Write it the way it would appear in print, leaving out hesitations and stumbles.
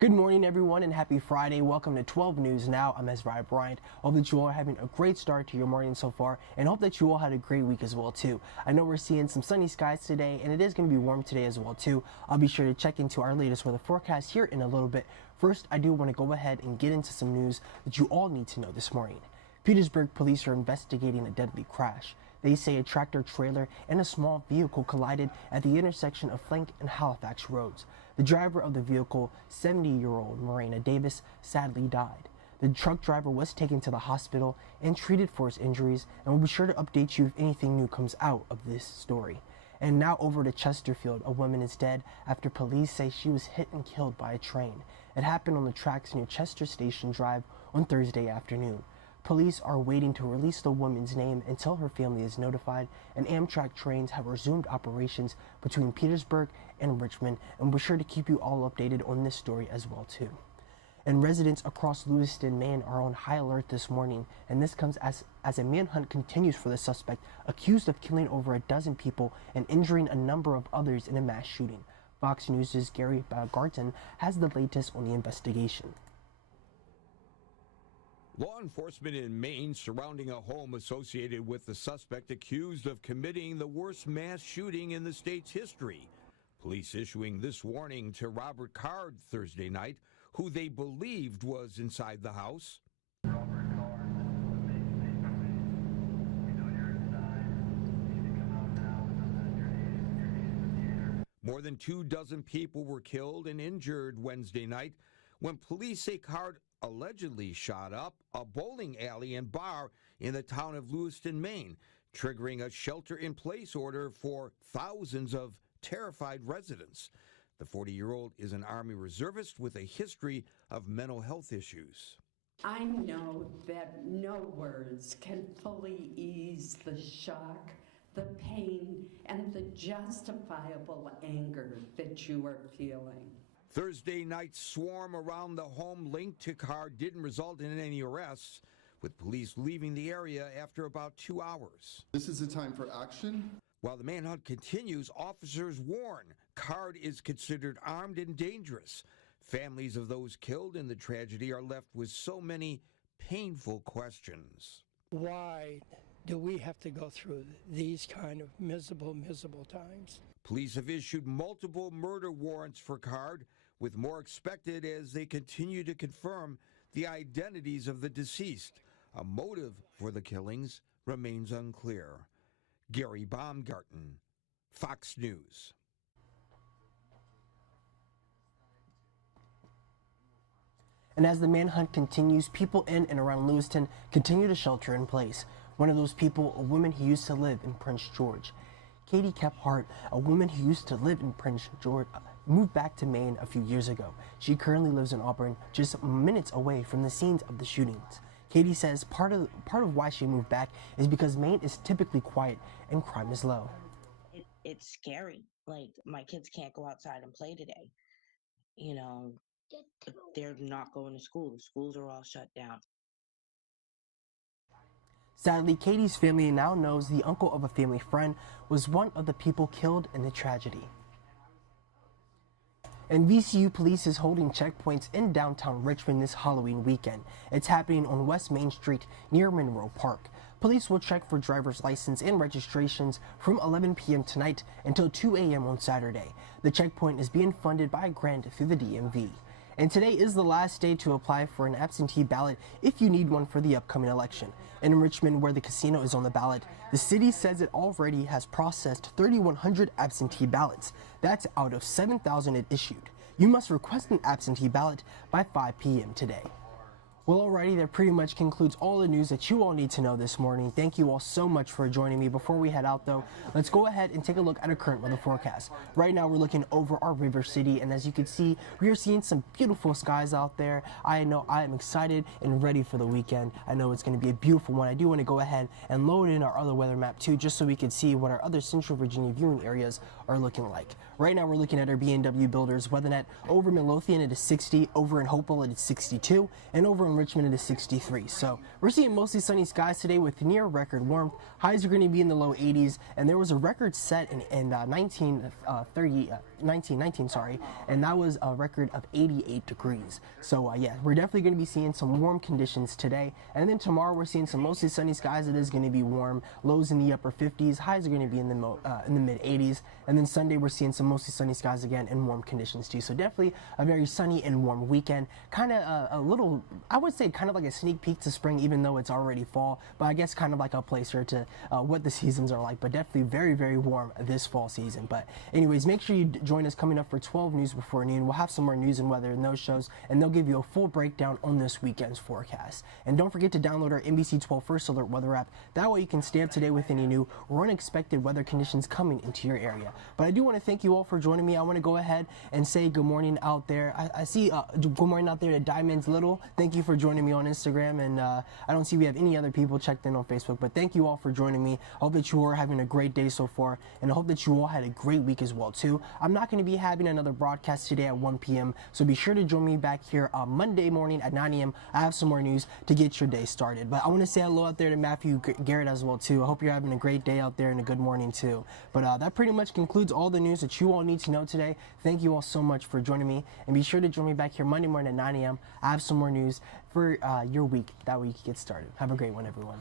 Good morning, everyone, and happy Friday. Welcome to 12 News Now. I'm Ezra Bryant. Hope that you all are having a great start to your morning so far, and hope that you all had a great week as well, too. I know we're seeing some sunny skies today, and it is going to be warm today as well, too. I'll be sure to check into our latest weather forecast here in a little bit. First, I do want to go ahead and get into some news that you all need to know this morning. Petersburg police are investigating a deadly crash. They say a tractor trailer and a small vehicle collided at the intersection of Flank and Halifax roads. The driver of the vehicle, 70-year-old Marina Davis, sadly died. The truck driver was taken to the hospital and treated for his injuries, and we'll be sure to update you if anything new comes out of this story. And now over to Chesterfield. A woman is dead after police say she was hit and killed by a train. It happened on the tracks near Chester Station Drive on Thursday afternoon. Police are waiting to release the woman's name until her family is notified, and Amtrak trains have resumed operations between Petersburg and Richmond, and we'll be sure to keep you all updated on this story as well too. And residents across Lewiston, Maine are on high alert this morning, and this comes as a manhunt continues for the suspect accused of killing over a dozen people and injuring a number of others in a mass shooting. Fox News' Gary Garton has the latest on the investigation. Law enforcement in Maine surrounding a home associated with the suspect accused of committing the worst mass shooting in the state's history. Police issuing this warning to Robert Card Thursday night, who they believed was inside the house. More than 24 people were killed and injured Wednesday night when police say Card allegedly shot up a bowling alley and bar in the town of Lewiston, Maine, triggering a shelter-in-place order for thousands of terrified residents. The 40-year-old is an Army reservist with a history of mental health issues. I know that no words can fully ease the shock, the pain, and the justifiable anger that you are feeling. Thursday night's swarm around the home linked to Card didn't result in any arrests, with police leaving the area after about 2 hours. This is a time for action. While the manhunt continues, officers warn Card is considered armed and dangerous. Families of those killed in the tragedy are left with so many painful questions. Why do we have to go through these kind of miserable times? Police have issued multiple murder warrants for Card, with more expected as they continue to confirm the identities of the deceased. A motive for the killings remains unclear. Gary Baumgarten, Fox News. And as the manhunt continues, people in and around Lewiston continue to shelter in place. One of those people, a woman who used to live in Prince George. Katie Kephart, a woman who used to live in Prince George, moved back to Maine a few years ago. She currently lives in Auburn, just minutes away from the scenes of the shootings. Katie says part of why she moved back is because Maine is typically quiet and crime is low. It's scary. Like, my kids can't go outside and play today. You know, they're not going to school. The schools are all shut down. Sadly, Katie's family now knows the uncle of a family friend was one of the people killed in the tragedy. And VCU police is holding checkpoints in downtown Richmond this Halloween weekend. It's happening on West Main Street near Monroe Park. Police will check for driver's license and registrations from 11 p.m. tonight until 2 a.m. on Saturday. The checkpoint is being funded by a grant through the DMV. And today is the last day to apply for an absentee ballot if you need one for the upcoming election. In Richmond, where the casino is on the ballot, the city says it already has processed 3,100 absentee ballots. That's out of 7,000 it issued. You must request an absentee ballot by 5 p.m. today. Well, alrighty, that pretty much concludes all the news that you all need to know this morning. Thank you all so much for joining me. Before we head out, though, let's go ahead and take a look at our current weather forecast. Right now, we're looking over our river city, and as you can see, we are seeing some beautiful skies out there. I know I am excited and ready for the weekend. I know it's going to be a beautiful one. I do want to go ahead and load in our other weather map, too, just so we can see what our other Central Virginia viewing areas are looking like. Right now, we're looking at our B&W Builders WeatherNet. Over Midlothian, it is 60. Over in Hopewell, it is 62. And over in Richmond, it is 63. So we're seeing mostly sunny skies today with near record warmth. Highs are going to be in the low 80s, and there was a record set in 1930 19, sorry, and that was a record of 88 degrees. So yeah, we're definitely going to be seeing some warm conditions today, and then tomorrow we're seeing some mostly sunny skies. It is going to be warm, lows in the upper 50s, highs are going to be in the mid 80s, and then Sunday we're seeing some mostly sunny skies again and warm conditions too. So definitely a very sunny and warm weekend. Kind of a little, I would say, kind of like a sneak peek to spring, even though it's already fall. But I guess kind of like a placer to what the seasons are like. But definitely very, very warm this fall season. But anyways, make sure you join us coming up for 12 news before noon. We'll have some more news and weather in those shows, and they'll give you a full breakdown on this weekend's forecast. And don't forget to download our NBC 12 First Alert weather app. That way you can stay up to date with any new or unexpected weather conditions coming into your area. But I do want to thank you all for joining me. I want to go ahead and say good morning out there. I see good morning out there to Diamonds Little. Thank you for joining me on Instagram, and I don't see we have any other people checked in on Facebook, but thank you all for joining me. I hope that you are having a great day so far, and I hope that you all had a great week as well too. I'm not going to be having another broadcast today at 1 p.m., so be sure to join me back here Monday morning at 9 a.m. I have some more news to get your day started. But I want to say hello out there to Matthew Garrett as well too. I hope you're having a great day out there and a good morning too. But that pretty much concludes all the news that you all need to know today. Thank you all so much for joining me, and be sure to join me back here Monday morning at 9 a.m. I have some more news for your week. That way you can get started. Have a great one, everyone.